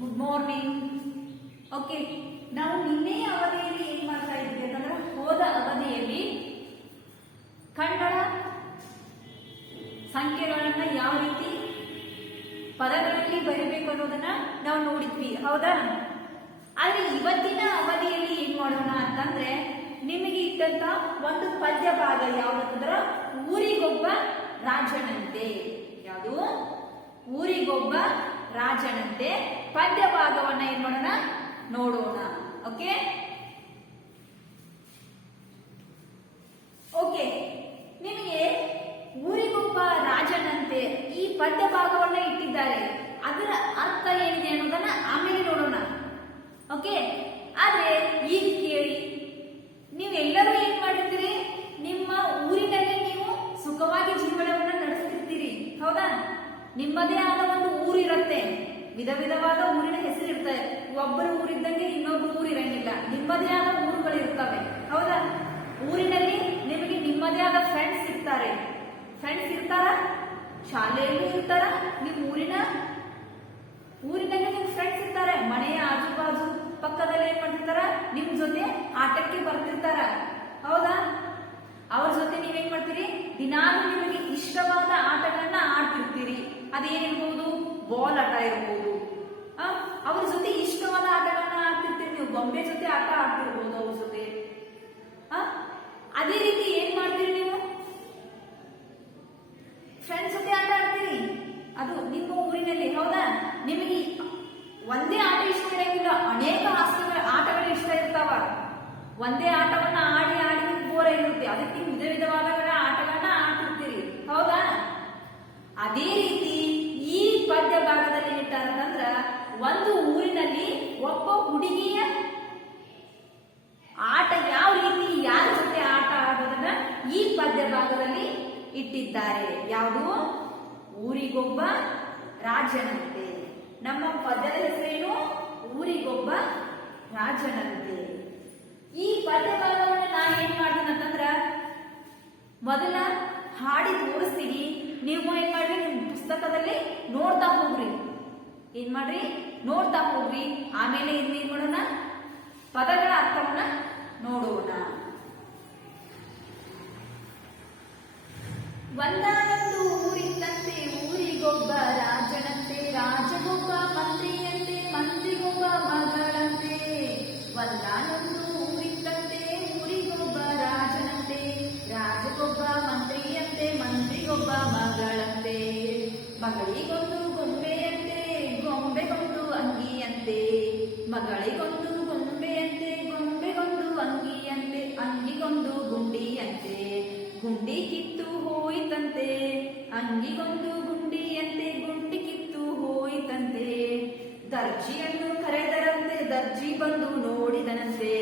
Good morning. Okay, ನಾವು ನಿನ್ನೆ ಅವಧಿಯಲ್ಲಿ ಏನ್ ಮಾಡ್ತಾ ಇದ್ವಿ ಅಂತಂದ್ರೆ, ಹೋದ ಅವಧಿಯಲ್ಲಿ ಕನ್ನಡ ಸಂಖ್ಯೆಗಳನ್ನ ಯಾವ ರೀತಿ ಪದಗಳಲ್ಲಿ ಬರೀಬೇಕು ಅನ್ನೋದನ್ನ ನಾವು ನೋಡಿದ್ವಿ, ಹೌದಾ? ಆದ್ರೆ ಇವತ್ತಿನ ಅವಧಿಯಲ್ಲಿ ಏನ್ ಮಾಡೋಣ ಅಂತಂದ್ರೆ, ನಿಮಗೆ ಇಟ್ಟಂತ ಒಂದು ಪದ್ಯ ಭಾಗ ಯಾವ್ದಂದ್ರ ಊರಿಗೊಬ್ಬ ರಾಜನಂತೆ. ಯಾವುದು? ಊರಿಗೊಬ್ಬ ರಾಜನಂತೆ ಪದ್ಯ ಭಾಗವನ್ನ ಏನ್ ಮಾಡೋಣ, ನೋಡೋಣ. ಓಕೆ ಓಕೆ ನಿಮಗೆ ಊರಿಗೊಬ್ಬ ರಾಜನಂತೆ ಈ ಪದ್ಯ ಭಾಗವನ್ನ ಇಟ್ಟಿದ್ದಾರೆ. ಅದರ ಅರ್ಥ ಏನಿದೆ ಅನ್ನೋದನ್ನ ಆಮೇಲೆ ನೋಡೋಣ. ಓಕೆ, ಆದ್ರೆ ಈಗ ಕೇಳಿ, ನೀವೆಲ್ಲರೂ ಏನ್ ಮಾಡಿರ್ತೀರಿ? ನಿಮ್ಮ ಊರಿನಲ್ಲಿ ನೀವು ಸುಖವಾಗಿ ಜೀವನವನ್ನ ನಡೆಸ್ತಿರ್ತೀರಿ, ಹೌದಾ? ನಿಮ್ಮದೇ ಆದ ಒಂದು ಊರಿರುತ್ತೆ, ವಿಧ ವಿಧವಾದ ಊರಿನ ಹೆಸರು ಇರ್ತದೆ. ಒಬ್ಬರ ಊರಿದ್ದಂಗೆ ಇನ್ನೊಬ್ಬರು ಊರು ಇರಂಗಿಲ್ಲ, ನಿಮ್ಮದೇ ಆದ ಊರುಗಳು ಇರ್ತವೆ, ಹೌದಾ? ಊರಿನಲ್ಲಿ ನಿಮಗೆ ನಿಮ್ಮದೇ ಆದ ಫ್ರೆಂಡ್ಸ್ ಇರ್ತಾರೆ. ಫ್ರೆಂಡ್ಸ್ ಇರ್ತಾರ, ಶಾಲೆಯಲ್ಲೂ ಇರ್ತಾರ, ನಿಮ್ಮ ಊರಿನಲ್ಲಿ ನಿಮ್ ಫ್ರೆಂಡ್ಸ್ ಇರ್ತಾರೆ. ಮನೆಯ ಆಜು ಬಾಜು ಪಕ್ಕದಲ್ಲಿ ಏನ್ ಮಾಡ್ತಿರ್ತಾರ, ನಿಮ್ ಜೊತೆ ಆಟಕ್ಕೆ ಬರ್ತಿರ್ತಾರ, ಹೌದಾ? ಅವ್ರ ಜೊತೆ ನೀವೇನ್ ಮಾಡ್ತೀರಿ? ದಿನಾಲೂ ನಿಮಗೆ ಇಷ್ಟವಾದ ಆಟಗಳನ್ನ ಆಡ್ತಿರ್ತೀರಿ. ಅದೇನಿರ್ಬೋದು? ಬಾಲ್ ಆಟ ಇರ್ಬೋದು. ಅವ್ರ ಜೊತೆ ಇಷ್ಟವಾದ ಆಟಗಳನ್ನ ಆಡ್ತಿರ್ತೀರಿ. ನೀವು ಗೊಂಬೆ ಜೊತೆ ಆಟ ಆಡ್ತಿರ್ಬೋದು ಅವ್ರ ಜೊತೆ. ಅದೇ ರೀತಿ ಏನ್ ಮಾಡ್ತೀರಿ? ನೀವು ಫ್ರೆಂಡ್ಸ್ ಜೊತೆ ಆಟ ಆಡ್ತೀರಿ, ಅದು ನಿಮ್ಮ ಊರಿನಲ್ಲಿ, ಹೌದಾ? ನಿಮಗೆ ಒಂದೇ ಆಟ ಇಷ್ಟ ಇರಂಗಿಲ್ಲ, ಅನೇಕ ಆಟಗಳು ಇಷ್ಟ ಇರ್ತಾವ. ಒಂದೇ ಆಟವನ್ನ ಆಡಿ ಆಡಿ ಬೋರ್ ಆಗಿರುತ್ತೆ, ಅದಕ್ಕೆ ವಿಧ ವಿಧವಾದ ಆಟಗಳನ್ನ ಆಡ್ತಿರ್ತೀರಿ, ಹೌದಾ? ಅದೇ ರೀತಿ ಈ ಪದ್ಯ ಭಾಗದಲ್ಲಿ ಇಟ್ಟಾರಂದ್ರ, ಒಂದು ಊರಿನಲ್ಲಿ ಒಬ್ಬ ಹುಡುಗಿಯ ಆಟ ಯಾವ ರೀತಿ, ಯಾರ ಜೊತೆ ಆಟ ಆಡೋದನ್ನ ಈ ಪದ್ಯ ಭಾಗದಲ್ಲಿ ಇಟ್ಟಿದ್ದಾರೆ. ಯಾವುದು? ಊರಿಗೊಬ್ಬ ರಾಜನಂತೆ. ನಮ್ಮ ಪದ್ಯದ ಹೆಸರೇನು? ಊರಿಗೊಬ್ಬ ರಾಜನಂತೆ. ಈ ಪದ್ಯ ಭಾಗವನ್ನು ನಾನು ಏನ್ ಮಾಡ್ತೀನಿ ಅಂತಂದ್ರ, ಮೊದಲ ಹಾಡಿ ತೋರಿಸ್ತೀನಿ, ನೀವು ಏನ್ ಮಾಡ್ರಿ? ನಿಮ್ ಪುಸ್ತಕದಲ್ಲಿ ನೋಡ್ತಾ ಹೋಗ್ರಿ. ಏನ್ ಮಾಡ್ರಿ? ನೋಡ್ತಾ ಹೋಗ್ರಿ. ಆಮೇಲೆ ಏನ್ ಮಾಡೋಣ? ಪದಗಳ ಅರ್ಥವನ್ನ ನೋಡೋಣ. ಒಂದಾನೊಂದು ಊರಿದ್ದಂತೆ, ಊರಿಗೊಬ್ಬ ರಾಜನಂತೆ, ರಾಜಗೊಬ್ಬ ಮಂತ್ರಿಯಂತೆ, ಮಂತ್ರಿಗೊಬ್ಬ ಮಗಳಂತೆ. ಒಂದಾನೊಂದು ಊರಿದ್ದಂತೆ, ಊರಿಗೊಬ್ಬ ರಾಜನಂತೆ, ರಾಜಗೊಬ್ಬ ಮಂತ್ರಿಯಂತೆ, ಮಂತ್ರಿಗೊಬ್ಬ ಮಗಳಂತೆ. ಮಗಳಿಗೊಂದು ಗೊಂಬೆಯಂತೆ, ಗೊಂಬೆಗೊಂದು ಅಂಗಿಯಂತೆ. ಮಗಳಿಗೊಂದು ಗೊಂಬೆಯಂತೆ, ಗೊಂಬೆಗೊಂದು ಅಂಗಿಯಂತೆ, ಅಂಗಿಗೊಂದು ಗುಂಡಿಯಂತೆ. ಗುಂಡಿ ಕಿತ್ತು ಹೋಯಿತಂತೆ, ಅಂಗಿಗೊಂದು ಗುಂಡಿಯಂತೆ, ಗುಂಡಿ ಕಿತ್ತು ಹೋಯಿತಂತೆ. ದರ್ಜಿಯನ್ನು ಕರೆದರಂತೆ, ದರ್ಜಿ ಬಂದು ನೋಡಿದನಂತೆ.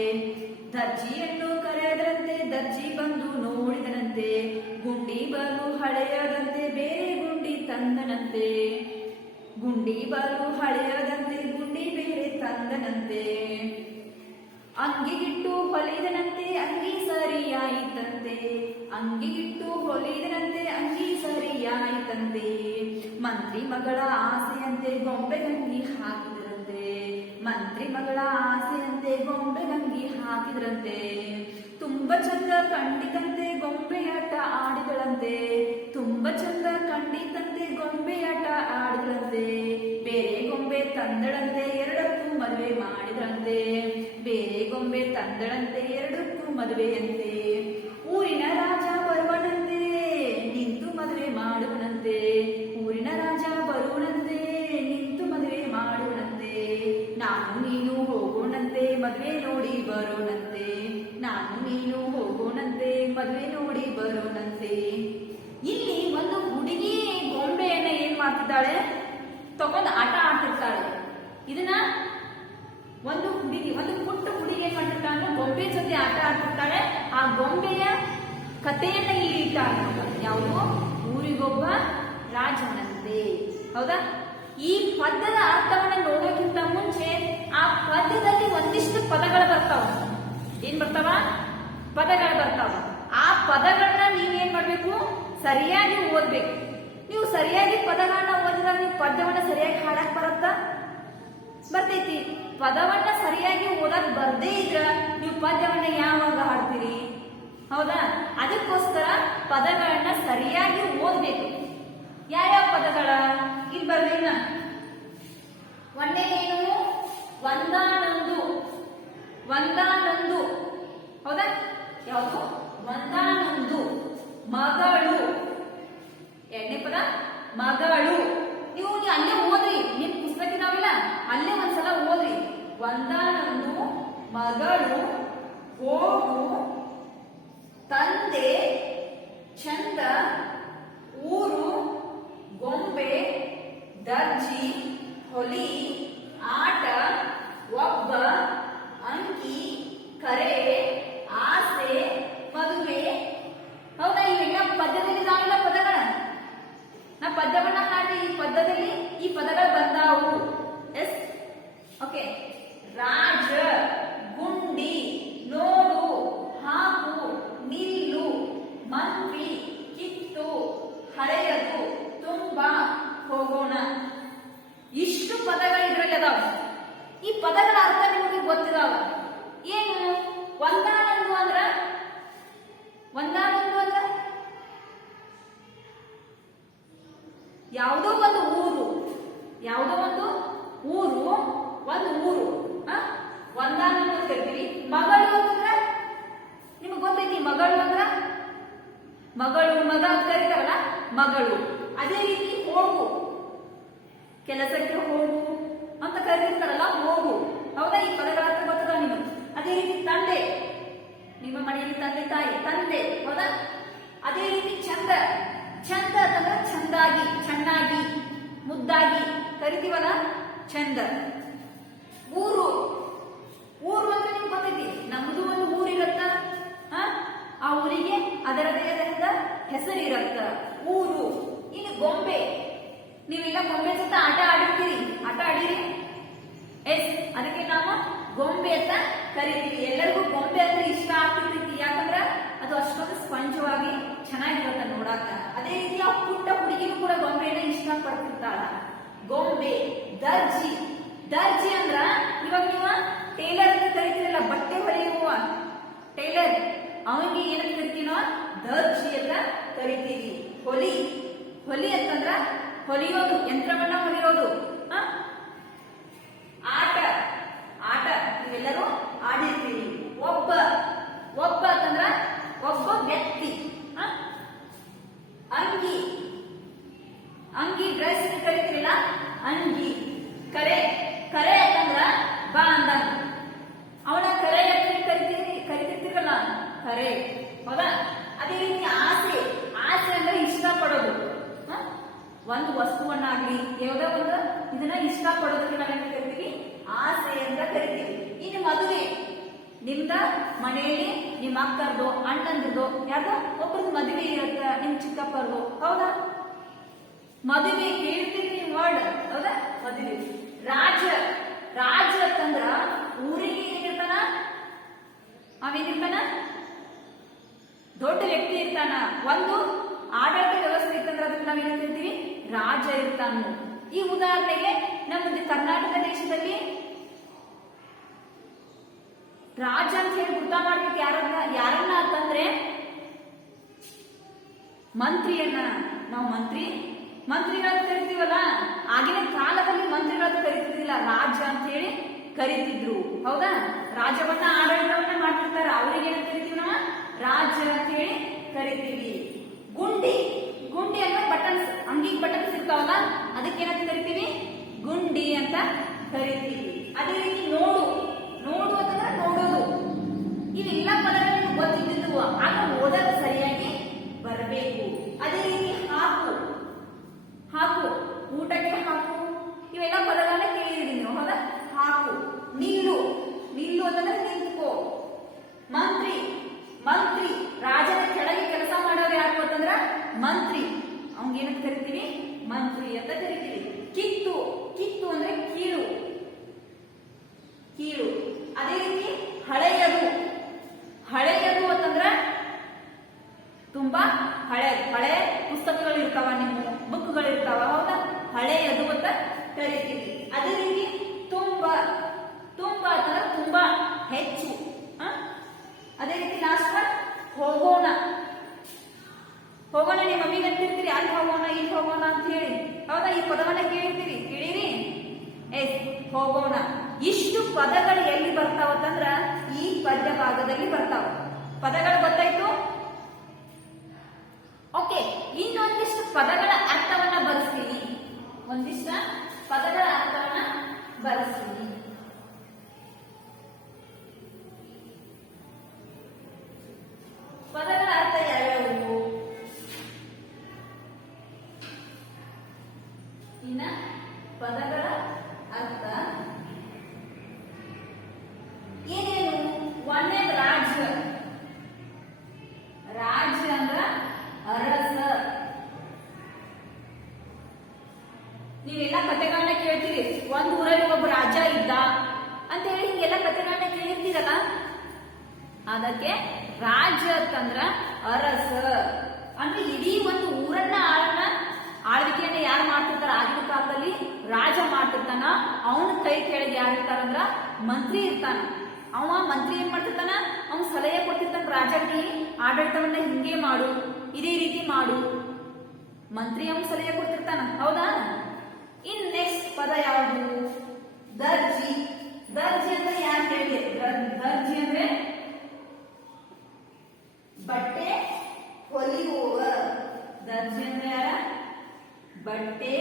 ದರ್ಜಿಯನ್ನು ಕರೆದರಂತೆ, ದರ್ಜಿ ಬಂದು ನೋಡಿದನಂತೆ. ಗುಂಡಿ ಬಲು ಹಳೆಯದಂತೆ, ಬೇರೆ ಗುಂಡಿ ತಂದನಂತೆ. ಗುಂಡಿ ಬಲು ಹಳೆಯದಂತೆ, ಗುಂಡಿ ಬೇರೆ ತಂದನಂತೆ. ಅಂಗಿಗಿಟ್ಟು ಹೊಲಿದನಂತೆ, ಅಂಗಿ ಸರಿಯಾಯಿತಂತೆ. ಅಂಗಿಗಿಟ್ಟು ಹೊಲಿದನಂತೆ, ಅಂಗಿ ಸರಿಯಾಯಿತಂತೆ. ಮಂತ್ರಿ ಮಗಳ ಆಸೆಯಂತೆ, ಗೊಂಬೆಗಂಗಿ ಹಾಕಿದರಂತೆ. ಮಂತ್ರಿ ಮಗಳ ಆಸೆಯಂತೆ, ಗೊಂಬೆಗಂಗಿ ಹಾಕಿದರಂತೆ. ತುಂಬ ಚಂದ ಕಂಡಿತಂತೆ, ಗೊಂಬೆಯಾಟ ಆಡಿದಳಂತೆ. ತುಂಬ ಚಂದ ಕಂಡಿತಂತೆ, ಗೊಂಬೆಯಾಟ ಆಡಿದಳಂತೆ. ಬೇರೆ ಗೊಂಬೆ ತಂದಳಂತೆ, ಎರಡಕ್ಕೂ ಮದುವೆ ಮಾಡಿದಳಂತೆ. ಬೇರೆ ಗೊಂಬೆ ತಂದಳಂತೆ, ಎರಡಕ್ಕೂ ಮದುವೆಯಂತೆ. ಊರಿನ ರಾಜ ಬರುವನಂತೆ, ನಿಂತು ಮದುವೆ ಮಾಡುವನಂತೆ. ಊರಿನ ರಾಜ ಬರುವನಂತೆ, ನಿಂತು ಮದುವೆ ಮಾಡುವನಂತೆ. ನಾನು ನೀನು ಹೋಗೋಣಂತೆ, ಮದುವೆ ನೋಡಿ ಬರೋಣಂತೆ. ನಾನು ನೀನು ಹೋಗೋಣಂತೆ, ಮದುವೆ ನೋಡಿ ಬರೋಣಂತೆ. ಇಲ್ಲಿ ಒಂದು ಹುಡುಗಿ ಗೊಂಬೆಯನ್ನ ಏನ್ ಮಾಡ್ತಿದ್ದಾಳೆ? ತಗೊಂಡು ಆಟ ಆಡ್ತಿರ್ತಾಳೆ. ಇದನ್ನ ಒಂದು ಹುಡುಗಿ, ಒಂದು ಪುಟ್ಟ ಹುಡುಗಿ ಏನ್ ಮಾಡ್ತಿರ್ತಾಳೆ? ಗೊಂಬೆ ಜೊತೆ ಆಟ ಆಡ್ತಿರ್ತಾಳೆ. ಆ ಗೊಂಬೆಯ ಕಥೆಯನ್ನ ಇಲ್ಲಿ ಇಟ್ಟಾಳೆ. ಯಾವುದು? ಊರಿಗೊಬ್ಬ ರಾಜನಂತೆ, ಹೌದಾ? ಈ ಪದ್ಯದ ಅರ್ಥವನ್ನ ನೋಡೋಕ್ಕಿಂತ ಮುಂಚೆ ಆ ಪದ್ಯದಲ್ಲಿ ಒಂದಿಷ್ಟು ಪದಗಳು ಬರ್ತಾವ. ಏನ್ ಬರ್ತಾವ? ಪದಗಳು ಬರ್ತಾವ. ಆ ಪದಗಳನ್ನ ನೀವೇನ್ ಮಾಡ್ಬೇಕು? ಸರಿಯಾಗಿ ಓದ್ಬೇಕು. ನೀವು ಸರಿಯಾಗಿ ಪದಗಳನ್ನ ಓದಿದಾಗ ನೀವು ಪದ್ಯವನ್ನ ಸರಿಯಾಗಿ ಹಾಡಕ್ ಬರುತ್ತಾ? ಬರ್ತೈತಿ. ಪದವನ್ನ ಸರಿಯಾಗಿ ಓದಕ್ ಬರ್ದೇ ಇದ್ರ ನೀವು ಪದ್ಯವನ್ನ ಯಾವಾಗ ಹಾಡ್ತೀರಿ? ಹೌದಾ? ಅದಕ್ಕೋಸ್ಕರ ಪದಗಳನ್ನ ಸರಿಯಾಗಿ ಓದ್ಬೇಕು. ಯಾವ್ಯಾವ ಪದಗಳ ಇಲ್ಲಿ ಬರ್ಲಿಲ್ಲ. ಒಂದೇ ಏನು? ಒಂದಾನೊಂದು. ಒಂದಾನೊಂದು. ಹೌದಾ? ಯಾವುದು? ಒಂದಾನೊಂದು. ಮಗಳು. ಎರಡನೇ ಪದ ಮಗಳು. ನೀವು ಅಲ್ಲೇ ಓದ್ರಿ, ನಿಮ್ ಪುಸ್ತಕ ಇದಾವಲ್ಲ ಅಲ್ಲೇ ಒಂದ್ಸಲ ಓದ್ರಿ. ಒಂದಾನೊಂದು ಮಗಳು, ಹೋಗು, ತಂದೆ, ಚಂದ, ಊರು, ಗೊಂಬೆ, ದರ್ಜಿ, ಹೊಲಿ, ಆಟ, ಒಬ್ಬ, ಅಂಕಿ, ಕರೆ, ಆಸೆ, ಮದುವೆ. ಹೌದಾ? ಇವೆಲ್ಲ ಪದ್ಯದಲ್ಲಿ ನಾವೆಲ್ಲ ಪದಗಳ ನಾ ಪದ್ಯವನ್ನ ಹಾಡಿ ಈ ಪದ್ಯದಲ್ಲಿ ಈ ಪದಗಳು ಬಂದಾವು. S, okay. ರಾಜ, ಗುಂಡಿ, ನೋಡು, ಹಾಕು, ನಿಲ್ಲು, ಮಂತ್ರಿ, ಕಿತ್ತು, ಹಳೆಯದು, ತುಂಬಾ, ಹೋಗೋಣ. ಇಷ್ಟು ಪದಗಳು ಇದ್ರಲ್ಲಿ ಅದಾವ. ಈ ಪದಗಳ ಅರ್ಥ ನಿಮಗೆ ಗೊತ್ತಿದಾವ. ಏನು? ಒಂದಾನೊಂದು ಅಂದ್ರ ಯಾವುದೋ ಒಂದು ಊರು, ಯಾವುದೋ ಒಂದು ಊರು, ಒಂದು ಊರು. ಒಂದಾನೊಂದು ಅಂತ ಹೇಳ್ತೀವಿ. ಮಗಳು ಅಂತಂದ್ರ ನಿಮಗೆ ಗೊತ್ತೈತಿ. ಮಗಳು ಅಂದ್ರ ಮಗಳು, ಮಗ ಅಂತ ಕರೀತಾರಲ್ಲ, ಮಗಳು. ಅದೇ ರೀತಿ ಹೋಗು, ಕೆಲಸಕ್ಕೆ ಹೋಗು ಅಂತ ಕರೀತಾರಲ್ಲ, ಹೋಗು. ಹೌದಾ? ಈ ಪದಗಳ ಅರ್ಥ ಗೊತ್ತದ ನಿಮಗೆ. ಅದೇ ರೀತಿ ತಂದೆ, ನಿಮ್ಮ ಮನೆಯಲ್ಲಿ ತಂದೆ ತಾಯಿ, ತಂದೆ. ಹೌದಾ? ಅದೇ ರೀತಿ ಚಂದ. ಚಂದ ಅಂತಂದ್ರೆ ಚಂದಾಗಿ, ಚೆನ್ನಾಗಿ, ಮುದ್ದಾಗಿ ಕರಿತೀವಲ್ಲ, ಚಂದ. ಊರು, ಊರು ಅಂದ್ರೆ ನಿಮ್ಗೆ ಗೊತ್ತೈತಿ. ನಮ್ದು ಒಂದು ಊರಿರತ್ತ, ಆ ಊರಿಗೆ ಅದರದೇ ಆದ ಹೆಸರು ಇರತ್ತ, ಊರು. ಇನ್ನು ಗೊಂಬೆ, ನೀವೆಲ್ಲ ಗೊಂಬೆ ಜೊತೆ ಆಟ ಆಡಿರ್ತೀರಿ, ಆಟ ಆಡಿರಿ. ಎಸ್, ಅದಕ್ಕೆ ನಾವು ಗೊಂಬೆ ಅಂತ ಕರಿತೀವಿ. ಎಲ್ಲರಿಗೂ ಗೊಂಬೆ ಅಂದ್ರೆ ಇಷ್ಟ ಆಗ್ತಿರ್ತೈತಿ. ಯಾಕಂದ್ರ ಅದು ಅಷ್ಟೊಂದು ಸ್ಪಂಜವಾಗಿ ಚೆನ್ನಾಗಿರುತ್ತೆ ನೋಡಾಕ. ಅದೇ ರೀತಿ ಆ ಪುಟ್ಟ ಹುಡುಗಿನೂ ಕೂಡ ಗೊಂಬೆಯನ್ನ ಇಷ್ಟ ಪಡ್ತಿರ್ತಾಳ. ಗೊಂಬೆ. ದರ್ಜಿ. ದರ್ಜಿ ಅಂದ್ರ ಇವಾಗ ನೀವು ಟೇಲರ್ ಅಂತ ಕರಿತೀರಲ್ಲ, ಬಟ್ಟೆ ಹೊಲಿಯುವ ಟೇಲರ್, ಅವನಿಗೆ ಏನಂತ ಕರಿತೀನೋ ದರ್ಜಿ ಅಂತ ಕರಿತೀವಿ. ಹೊಲಿ. ಹೊಲಿ ಅಂತಂದ್ರ ಹೊಲಿಯೋದು, ಯಂತ್ರವನ್ನ ಹೊಲಿಯೋದು. ಆಟ. ಆಟ ನೀವೆಲ್ಲರೂ ಆಡಿರ್ತೀವಿ. ಒಬ್ಬ. ಒಬ್ಬ ಅಂತಂದ್ರ ಒಬ್ಬ ವ್ಯಕ್ತಿ. ಅಂಗಿ. ಅಂಗಿ ಡ್ರೆಸ್ ಕರಿತೀರಲ್ಲ, ಅಂಗಿ. ಕರೆ. ಕರೆ ಅಂತಂದ್ರ ಬಾ ಅಂದ. ಅವನ ಕರೆ ಕರಿತಿರ್ತೀರಲ್ಲ, ಕರೆ. ಹೌದಾ? ಅದೇ ರೀತಿ ಆಸೆ. ಆಸೆ ಅಂದ್ರೆ ಇಷ್ಟಪಡೋದು. ಒಂದು ವಸ್ತುವನ್ನಾಗ್ಲಿ ಯಾವುದೋ ಒಂದು ಇದನ್ನ ಇಷ್ಟಪಡೋದಕ್ಕೆ ನಾವೇನ್ ಕರಿತೀವಿ? ಆಸೆ ಅಂತ ಕರಿತೀವಿ. ಇನ್ನು ಮದುವೆ. ನಿಮ್ದ ಮನೆಯಲ್ಲಿ ನಿಮ್ಮ ಅಕ್ಕರ್ದು, ಅಣ್ಣಂದ್ರದು, ಯಾವ್ದೋ ಒಬ್ಬರದ್ದು ಮದುವೆ ಇರತ್ತ, ನಿಮ್ ಚಿಕ್ಕಪ್ಪರ್ದು. ಹೌದಾ? ಮದುವೆ ಕೇಳ್ತೀವಿ ನೀವು ವರ್ಡ್. ಹೌದಾ? ಮದುವೆ. ರಾಜ. ರಾಜ ಅಂತಂದ್ರ ಊರಿಗೆ ಏನಿರ್ತಾನ, ಅವೇನಿರ್ತಾನ ದೊಡ್ಡ ವ್ಯಕ್ತಿ ಇರ್ತಾನ. ಒಂದು ಆಡಳಿತ ವ್ಯವಸ್ಥೆ ಇರ್ತಂದ್ರೆ ಅದಕ್ಕೆ ನಾವೇನ್ ಹೇಳ್ತೀವಿ? ರಾಜ ಇರ್ತಾನ. ಈ ಉದಾಹರಣೆಗೆ ನಮ್ಮ ಕರ್ನಾಟಕ ದೇಶದಲ್ಲಿ ರಾಜ ಅಂತ ಹೇಳಿ ಗುರ್ತ ಮಾಡ್ಬೇಕು ಯಾರನ್ನ ಅಂತಂದ್ರೆ ಮಂತ್ರಿಯನ್ನ. ನಾವು ಮಂತ್ರಿಗಳನ್ನ ಕರಿತೀವಲ್ಲ, ಆಗಿನ ಕಾಲದಲ್ಲಿ ಮಂತ್ರಿಗಳನ್ನ ಕರಿತಿರ್ಲಿಲ್ಲ, ರಾಜ ಅಂತ ಹೇಳಿ ಕರಿತಿದ್ರು. ಹೌದಾ? ರಾಜವನ್ನ ಆಡಳಿತವನ್ನ ಮಾಡ್ತಿರ್ತಾರ, ಅವ್ರಿಗೆ ಏನಂತ ಕರಿತೀವಿ ನಾವು? ರಾಜ ಅಂತ ಹೇಳಿ ಕರಿತೀವಿ. ಗುಂಡಿ. ಗುಂಡಿ ಅಂದ್ರೆ ಬಟನ್ಸ್, ಅಂಗಿಗೆ ಬಟನ್ಸ್ ಇರ್ತಾವಲ್ಲ, ಅದಕ್ಕೆ ಏನಂತ ಕರಿತೀವಿ? ಗುಂಡಿ ಅಂತ ಕರಿತೀವಿ. ಅದೇ ರೀತಿ ನೋಡು. ನೋಡು ಅಂತಂದ್ರೆ ನೋಡೋದು. ಇವೆಲ್ಲ ಪದಗಳು ಗೊತ್ತಿದ್ದು ಆಗ ಓದಲು ಸರಿಯಾಗಿ ಬರಬೇಕು. ಅದೇ ರೀತಿ ಹಾಕು. ಹಾಕು, ಊಟಕ್ಕೆ ಹಾಕು. ಇವೆಲ್ಲ ಪದಗಳನ್ನ ಕೇಳಿದೀನಿ ನೀವು. ಹೌದಾ? ಹಾಕು. ನಿಲ್ಲು. ನಿಲ್ಲು ಅಂತಂದ್ರೆ ನಿಂತ್ಕೋ. ಮಂತ್ರಿ. ಮಂತ್ರಿ ರಾಜನ ಕೆಳಗೆ ಕೆಲಸ ಮಾಡೋರು ಯಾರು ಅಂತಂದ್ರ ಮಂತ್ರಿ. ಅವಂಗೇನಂತ ಕರಿತೀವಿ? ಮಂತ್ರಿ ಅಂತ ಕರಿತೀವಿ. ಕಿತ್ತು. ಕಿತ್ತು ಅಂದ್ರೆ ಕೀಳು. ಕೀಳು. ಅದೇ ರೀತಿ ಹಳೆಯದು. ಹಳೆಯದು ಅಂತಂದ್ರ ಹೋಗೋಣ. ಇಷ್ಟು ಪದಗಳು ಎಲ್ಲಿ ಬರ್ತಾವಂದ್ರ ಈ ಪದ್ಯ ಭಾಗದಲ್ಲಿ ಬರ್ತಾವ. ಪದಗಳು ಗೊತ್ತಾಯ್ತು? ಓಕೆ, ಇನ್ನೊಂದಿಷ್ಟು ಪದಗಳ ಅರ್ಥವನ್ನ ಬರೆಸ್ತೀನಿ. ಒಂದಿಷ್ಟ ಪದಗಳ ಅರ್ಥವನ್ನ ಬರೆಸ್ತೀನಿ. ಪದಗಳ ಅರ್ಥ ಯಾವ್ಯಾವು? ಇನ್ನ ಪದಗಳ ಅರ್ಥ ಏನೇನು? ಒಂದೇ ರಾಜ್ಯ. ರಾಜ್ಯ ಅಂದ್ರ ಅರಸ. ನೀವೆಲ್ಲ ಕಥೆಗಳನ್ನ ಕೇಳ್ತೀರಿ, ಒಂದ್ ಊರಲ್ಲಿ ಒಬ್ಬ ರಾಜ ಇದ್ದ ಅಂತ ಹೇಳಿ ಹಿಂಗೆಲ್ಲ ಕಥೆಗಳನ್ನ ಕೇಳಿರ್ತೀರಲ್ಲ. ಅದಕ್ಕೆ ರಾಜ್ಯ ಅಂತಂದ್ರ ಅರಸ ಅಂದ್ರೆ ಇಡೀ ಒಂದು ಊರನ್ನ ಆಳ್ವಿಕೆಯನ್ನ ಯಾರು ಮಾಡ್ತಿರ್ತಾರ ಆಗಿನ ಕಾಲದಲ್ಲಿ ರಾಜ ಮಾಡ್ತಿರ್ತಾನ. ಅವನ ಕೈ ಕೆಳಗೆ ಯಾರಿರ್ತಾರಂದ್ರ ಮಂತ್ರಿ ಇರ್ತಾನ. ಅವ ಮಂತ್ರಿ ಏನ್ ಮಾಡ್ತಿರ್ತಾನ, ಅವ್ನ ಸಲಹೆ ಕೊಡ್ತಿರ್ತಾನ ರಾಜನಿಗೆ, ಆಡಳಿತವನ್ನ ಹಿಂಗೆ ಮಾಡು, ಇದೇ ರೀತಿ ಮಾಡು. ಮಂತ್ರಿ ಅವನ್ ಸಲಹೆ ಕೊಡ್ತಿರ್ತಾನ, ಹೌದಾ? ಇನ್ ನೆಕ್ಸ್ಟ್ ಪದ ಯಾವುದು? ದರ್ಜಿ. ದರ್ಜಿ ಅಂದ್ರೆ ಯಾರು ಹೇಳಿ? ದರ್ಜಿ ಅಂದ್ರೆ ಬಟ್ಟೆ ಹೊಲಿಯುವ. ದರ್ಜಿ ಅಂದ್ರೆ ಯಾರ? ಬಟ್ಟೆ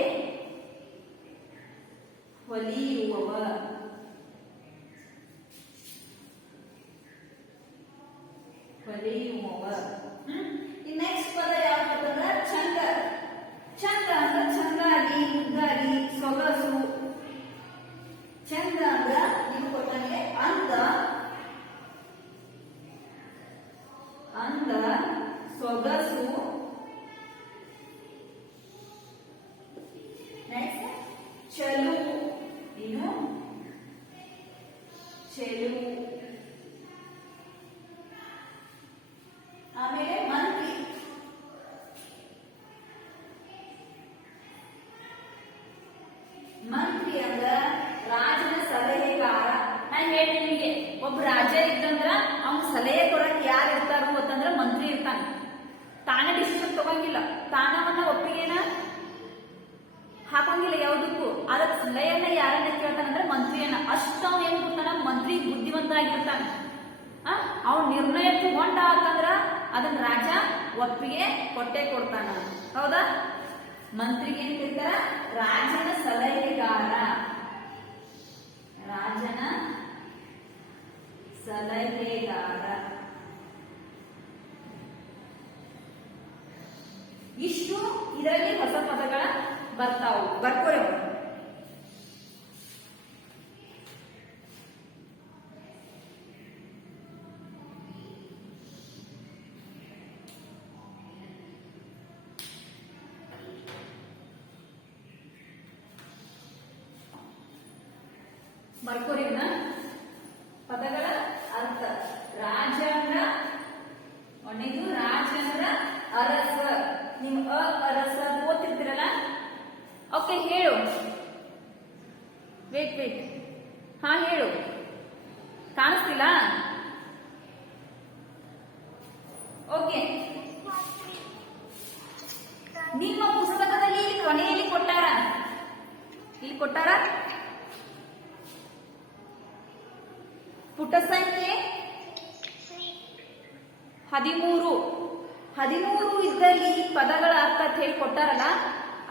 ಹೊಲಿಯುವವ. ಹೊಲಿಯುವವ. ನೆಕ್ಸ್ಟ್ ಪದ ಯಾವ್ದಂದ್ರೆ ಚಂದ. ಚಂದ ಅಂದ್ರೆ ಚಂದಾಗಿ, ಮುದ್ದಾಗಿ, ಸೊಗಸು. ಚಂದ ಅಂದ್ರ ನೀವು ಕೊಟ್ಟಂಗೆ ಅಂದ, ಅಂದ, ಸೊಗಸು. ನೆಕ್ಸ್ಟ್ ಚೆಲುವು. ಇನ್ನು ಚೆಲುವು. ಆಮೇಲೆ ಮಂತ್ರಿ. ಮಂತ್ರಿ ಅಂದ್ರ ರಾಜನ ಸಲಹೆಗಾರ. ನಾನು ಹೇಳ್ತೀನಿ ನಿಮಗೆ, ಒಬ್ಬ ರಾಜ ಇದ್ದಂದ್ರ ಅವ್ನ ಸಲಹೆ ಕೊಡಕ್ ಯಾರು ಇರ್ತಾರೋ ಅಂತಂದ್ರ ಮಂತ್ರಿ ಇರ್ತಾನ. ತಾನೇ ಡಿಸಿಷನ್ ತಗೊಂಗಿಲ್ಲ, ತಾನವನ್ನ ಒಪ್ಪಿಗೆನ ಹಾಕಂಗಿಲ್ಲ ಯಾವುದಕ್ಕೂ. ಅದಕ್ಕೆ ಸಲಹೆಯನ್ನ ಯಾರನ್ನ ಕೇಳ್ತಾನಂದ್ರೆ ಮಂತ್ರಿಯನ್ನ. ಅಷ್ಟ ಅವ್ನ ಏನ್ ಕೊಡ್ತಾನ, ಮಂತ್ರಿ ಬುದ್ಧಿವಂತ ಆಗಿರ್ತಾನ. ಅವ್ನ ನಿರ್ಣಯ ತಗೊಂಡ ಅಂತಂದ್ರ ಅದನ್ನ ರಾಜ ಒಪ್ಪಿಗೆ ಕೊಟ್ಟೆ ಕೊಡ್ತಾನ, ಹೌದಾ? ಮಂತ್ರಿಗೆ ಏನ್ ಕರೀತಾರ? ರಾಜನ ಸಲಹೆಗಾರ. ರಾಜನ ಸಲಹೆಗಾರ. ಇಷ್ಟು ಇದರಲ್ಲಿ ಹೊಸ ಪದಗಳ ಬರ್ತಾವು. ಬರ್ಕೋರಿ. ಬರ್ಕೋರಿನ ಪದಗಳ ಅರ್ಥ. ರಾಜ ಅಂದ್ರ ಒಂದೇದು ರಾಜ ಅಂದ್ರ ಅರಸ. ನೀವು ಅರಸ ಓದ್ತಿರ್ತೀರಲ್ಲ. ಓಕೆ, ಹೇಳು. ವೇಟ್. ಹಾ, ಹೇಳು. ಕಾಣಿಸ್ತಿಲ್ಲ? ಓಕೆ, ನಿಮ್ಮ ಪುಸ್ತಕದಲ್ಲಿ ಕೊನೆಯಲ್ಲಿ ಕೊಟ್ಟಾರ. ಇಲ್ಲಿ ಕೊಟ್ಟಾರ ಪುಟ ಸಂಖ್ಯೆ 13. 13 ಇದ್ದಲ್ಲಿ ಪದಗಳ ಅರ್ಥ ಹೇಳಿ ಕೊಟ್ಟಾರಲ್ಲ,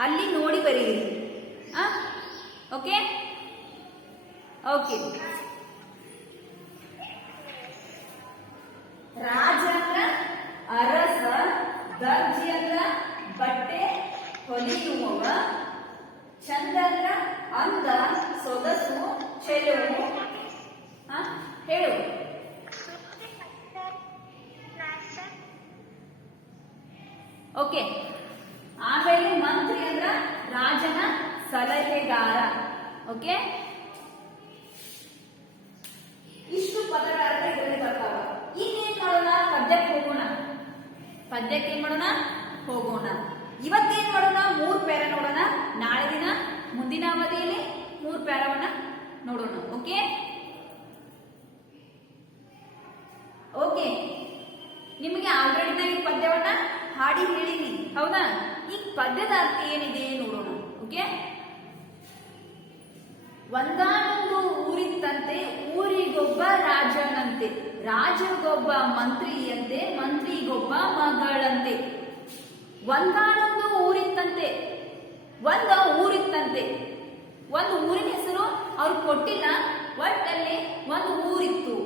ಅಲ್ಲಿ ನೋಡಿ ಬರೀರಿ. Okay okay. ರಾಜ ಅಂದ್ರ ಅರಸ, ದರ್ಜಿ ಅಂದ್ರ ಬಟ್ಟೆ ಹೊಲಿಯುವವ, ಚಂದ ಅಂದ್ರ ಅಂದ, ಸೊಗಸು, ಚೆಲುವು. ಹೇಳು. ಓಕೆ. ಆಮೇಲೆ ಮಂತ್ರಿ ಅಂದ್ರ ರಾಜನ ಸಲಹೆಗಾರ. ಓಕೆ, ಇಷ್ಟು ಪದಗಳ ಅರ್ಥ ಇದರಲ್ಲಿ ಬರ್ತಾವ. ಇನ್ನೇನ್ ಮಾಡೋಣ? ಪದ್ಯಕ್ಕೆ ಹೋಗೋಣ. ಪದ್ಯಕ್ಕೆ ಏನ್ ಮಾಡೋಣ? ಹೋಗೋಣ. ಇವತ್ತೇನ್ ಮಾಡೋಣ? 3 ಪ್ಯಾರ ನೋಡೋಣ. ನಾಳೆ ದಿನ ಮುಂದಿನ ಅವಧಿಯಲ್ಲಿ 3 ಪ್ಯಾರವನ್ನ ನೋಡೋಣ. Okay okay. ನಿಮಗೆ ಆಲ್ರೆಡಿ ನಾ ಈ ಪದ್ಯವನ್ನ ಹಾಡಿ ಹೇಳಿನಿ, ಹೌದಾ? ಈ ಪದ್ಯದ ಅರ್ಥ ಏನಿದೆ ನೋಡೋಣ. ಓಕೆ, ಒಂದಾನೊಂದು ಊರಿತ್ತಂತೆ ಊರಿಗೊಬ್ಬ ರಾಜನಂತೆ, ರಾಜನಿಗೊಬ್ಬ ಮಂತ್ರಿಯಂತೆ, ಮಂತ್ರಿಗೊಬ್ಬ ಮಗಳಂತೆ. ಒಂದಾನೊಂದು ಊರಿತ್ತಂತೆ, ಒಂದು ಊರಿತ್ತಂತೆ. ಒಂದು ಊರಿನ ಹೆಸರು ಅವ್ರು ಕೊಟ್ಟಿಲ್ಲ, ಒಟ್ಟಲ್ಲಿ ಒಂದು ಊರಿತ್ತು.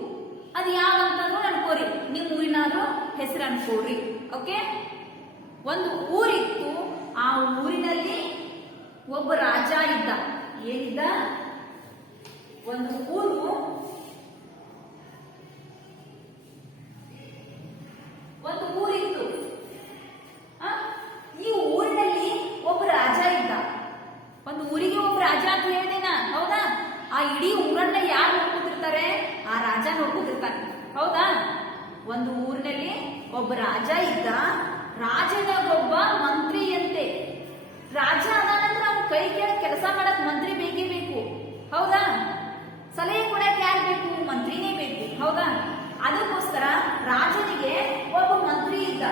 ಅದು ಯಾವಂತಂದ್ರೂ ಅನ್ಕೋರಿ, ನಿಮ್ಮ ಊರಿನಾದ್ರೂ ಹೆಸರು ಅನ್ಕೋರಿ. ಓಕೆ, ಒಂದು ಊರಿತ್ತು. ಆ ಊರಿನಲ್ಲಿ ಒಬ್ಬ ರಾಜ ಇದ್ದ. ಏನಿದ್ದ? ಒಂದು ಊರು, ಒಂದು ಊರಿತ್ತು. ಈ ಊರಿನಲ್ಲಿ ಒಬ್ಬ ರಾಜ ಇದ್ದ. ಒಂದು ಊರಿಗೆ ಒಬ್ಬ ರಾಜ ಅಂತ ಹೇಳಿದೇನ, ಹೌದಾ? ಆ ಇಡೀ ಊರನ್ನ ಯಾರು ನೋಡ್ಕೊತಿರ್ತಾರೆ? ಆ ರಾಜ ನೋಡ್ಕೊತಿರ್ತಾನೆ, ಹೌದಾ? ಒಂದು ಊರಿನಲ್ಲಿ ಒಬ್ಬ ರಾಜ ಇದ್ದ. ರಾಜನಿಗೊಬ್ಬ ಮಂತ್ರಿಯಂತೆ. ರಾಜ ಅದಾನಂದ್ರೆ ಅವ್ನ ಕೈ ಕೆಳಗೆ ಕೆಲಸ ಮಾಡಕ್ ಮಂತ್ರಿ ಬೇಕೇ ಬೇಕು, ಹೌದಾ? ಸಲಹೆ ಕೊಡಕ್ಕೆ ಯಾರು ಬೇಕು? ಮಂತ್ರಿನೇ ಬೇಕು, ಹೌದಾ? ಅದಕ್ಕೋಸ್ಕರ ರಾಜನಿಗೆ ಒಬ್ಬ ಮಂತ್ರಿ ಇದ್ದ.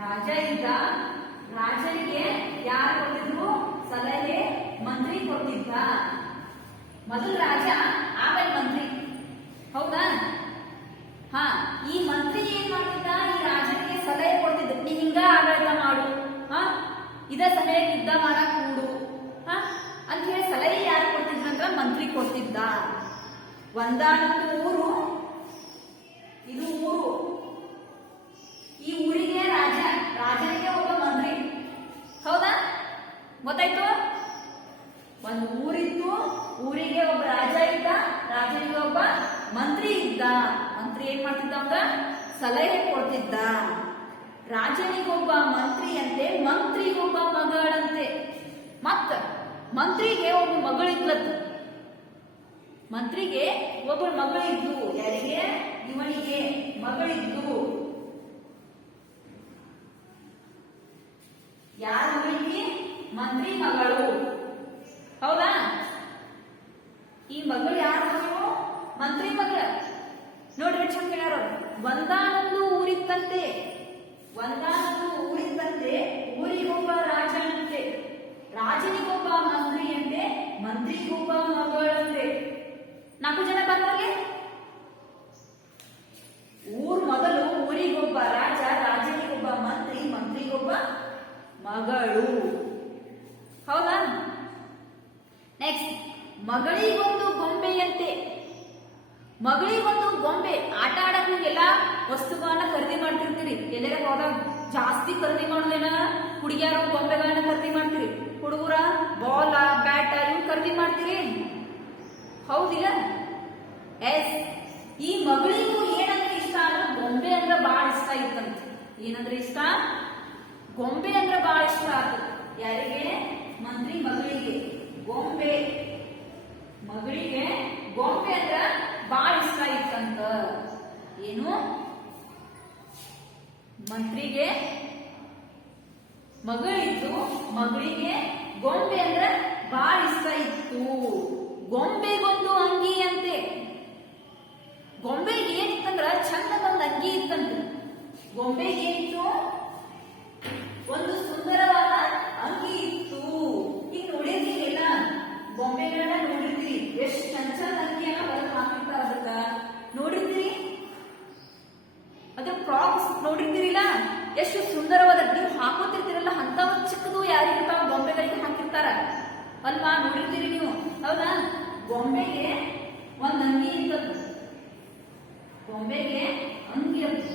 ರಾಜ ಇದ್ದ, ರಾಜನಿಗೆ ಯಾರು ಕೊಟ್ಟಿದ್ರು ಸಲಹೆ? ಮಂತ್ರಿ ಕೊಟ್ಟಿದ್ದ. ಮೊದಲು ರಾಜ, ಆಮೇಲೆ ಮಂತ್ರಿ, ಹೌದಾ? ಈ ಮಂತ್ರಿ ಏನ್ ಮಾಡ್ತಿದ್ದ? ಈ ರಾಜನಿಗೆ ಸಲಹೆ ಕೊಡ್ತಿದ್ದ. ನೀ ಹಿಂಗ ಆಡಳಿತ ಮಾಡು, ಇದ ಸಮಯಕ್ಕೆ ಯುದ್ಧ ಮಾಡಕ್ ಕೂಡು ಅಂತ ಹೇಳಿ ಸಲಹೆ ಯಾರು ಕೊಡ್ತಿದ್ರಂದ್ರ ಮಂತ್ರಿ ಕೊಡ್ತಿದ್ದ. ಒಂದಾನೊಂದು ಊರು, ಇದು ಊರು. ಈ ಊರಿಗೆ ರಾಜ, ರಾಜನಿಗೆ ಒಬ್ಬ ಮಂತ್ರಿ, ಹೌದಾ? ಗೊತ್ತಾಯ್ತು? ಒಂದು ಊರಿತ್ತು, ಊರಿಗೆ ಒಬ್ಬ ರಾಜ ಇದ್ದ, ರಾಜನಿಗೆ ಒಬ್ಬ ಮಂತ್ರಿ ಇದ್ದ. ಮಂತ್ರಿ ಏನ್ ಮಾಡ್ತಿದ್ದ? ಅಂದ್ರ ಸಲಹೆ ಕೊಡ್ತಿದ್ದ. ರಾಜನಿಗೊಬ್ಬ ಮಂತ್ರಿಯಂತೆ, ಮಂತ್ರಿಗೊಬ್ಬ ಮಗಳಂತೆ. ಮತ್ತ ಮಂತ್ರಿಗೆ ಒಬ್ಬ ಮಗಳಿದ್ಲತ್ತು. ಮಂತ್ರಿಗೆ ಒಬ್ಬ ಮಗಳಿದ್ದು. ಯಾರಿಗೆ? ಇವನಿಗೆ ಮಗಳಿದ್ದು. ಯಾರ ಮಗಳಿಗೆ? ಮಂತ್ರಿ ಮಗಳು, ಹೌದಾ? ಈ ಮಗಳು ಯಾರ ಮಗಳು? ಮಂತ್ರಿ ಮಗಳ. ನೋಡ್ರಿ ಚಂದ ಹೇಳ್ಯಾರ. ಒಂದಾನೊಂದು ಊರಿತ್ತಂತೆ, ಒಂದಾನೊಂದು ಊರಿತ್ತಂತೆ ಊರಿಗೊಬ್ಬ ರಾಜನಂತೆ, ರಾಜನಿಗೊಬ್ಬ ಮಂತ್ರಿಯಂತೆ, ಮಂತ್ರಿಗೊಬ್ಬ ಮಗಳಂತೆ. 4 ಜನ ಬಂದ್ರಲ್ಲಿ. ಮೊದಲು ಊರಿಗೊಬ್ಬ ರಾಜ, ರಾಜನಿಗೊಬ್ಬ ಮಂತ್ರಿ, ಮಂತ್ರಿಗೊಬ್ಬ ಮಗಳು, ಹೌದಾ? ನೆಕ್ಸ್ಟ್, ಮಗಳಿಗೊಂದು ಗೊಂಬೆಯಂತೆ. ಮಗಳಿಗೊಂದು ಗೊಂಬೆ. ಆಟ ಆಡಕ್ ನೀವೆಲ್ಲ ವಸ್ತುಗಳನ್ನ ಖರೀದಿ ಮಾಡ್ತಿರ್ತೀರಿ. ಎಲ್ಲರ ಹೋದಾಗ ಜಾಸ್ತಿ ಖರೀದಿ ಮಾಡೋದೇನ? ಹುಡುಗಿಯರ ಗೊಂಬೆಗಳನ್ನ ಖರೀದಿ ಮಾಡ್ತೀರಿ. ಹುಡುಗರ ಬಾಲ್, ಬ್ಯಾಟ್ ಇವ್ ಖರೀದಿ ಮಾಡ್ತೀರಿ, ಹೌದಿಲ್ಲ? ಎಸ್. ಈ ಮಗಳಿಗೂ ಏನಂದ್ರೆ ಇಷ್ಟ ಅಂದ್ರೆ ಗೊಂಬೆ ಅಂದ್ರೆ ಬಹಳ ಇಷ್ಟ ಇತ್ತಂತ. ಏನಂದ್ರೆ ಇಷ್ಟ? ಗೊಂಬೆ ಅಂದ್ರೆ ಬಹಳ ಇಷ್ಟ ಆಗ್ತದೆ. ಯಾರಿಗೆ? ಮಂತ್ರಿ ಮಗಳಿಗೆ ಗೊಂಬೆ. ಮಗಳಿಗೆ ಗೊಂಬೆ ಅಂದ್ರ ಬಹಳ ಇಷ್ಟ ಇತ್ತಂತ. ಏನು? ಮಂತ್ರಿಗೆ ಮಗಳಿತ್ತು, ಮಗಳಿಗೆ ಗೊಂಬೆ ಅಂದ್ರ ಬಹಳ ಇಷ್ಟ ಇತ್ತು. ಗೊಂಬೆಗೊಂದು ಅಂಗಿ ಅಂತೆ. ಗೊಂಬೆಗೆ ಏನಿತ್ತಂದ್ರ ಚಂದದೊಂದು ಅಂಗಿ ಇತ್ತಂತೆ. ಗೊಂಬೆಗೆ ಏನಿತ್ತು? ಒಂದು ಸುಂದರವಾದ ಅಂಗಿ ಇತ್ತು. ಈಗ ನೋಡಿರ್ತೀರಿ ಎಲ್ಲ ಗೊಂಬೆಗಳನ್ನ ನೋಡಿರ್ತೀರಿ, ಎಷ್ಟು ಚಂದ ಅಂಗಿಯನ್ನ ಹೊರಗೆ ಹಾಕಿರ್ತಾರ. ಅದಕ್ಕ ನೋಡಿರ್ತೀರಿ, ಅದ್ರ ಫ್ರಾಕ್ಸ್ ನೋಡಿರ್ತೀರಿಲ್ಲ, ಎಷ್ಟು ಸುಂದರವಾದ. ನೀವು ಹಾಕೋತಿರ್ತೀರಲ್ಲ ಅಂತ ಚಿಕ್ಕದು ಯಾರಿಗಿರ್ತಾವ ಗೊಂಬೆಗಳಿಗೆ ಹಾಕಿರ್ತಾರ ಅಲ್ವಾ? ನೋಡಿರ್ತೀರಿ ನೀವು, ಹೌದಾ? ಗೊಂಬೆಗೆ ಒಂದ್ ಅಂಗಿ ಇರ್ತದ. ಗೊಂಬೆಗೆ ಅಂಗಿ ಅಂತ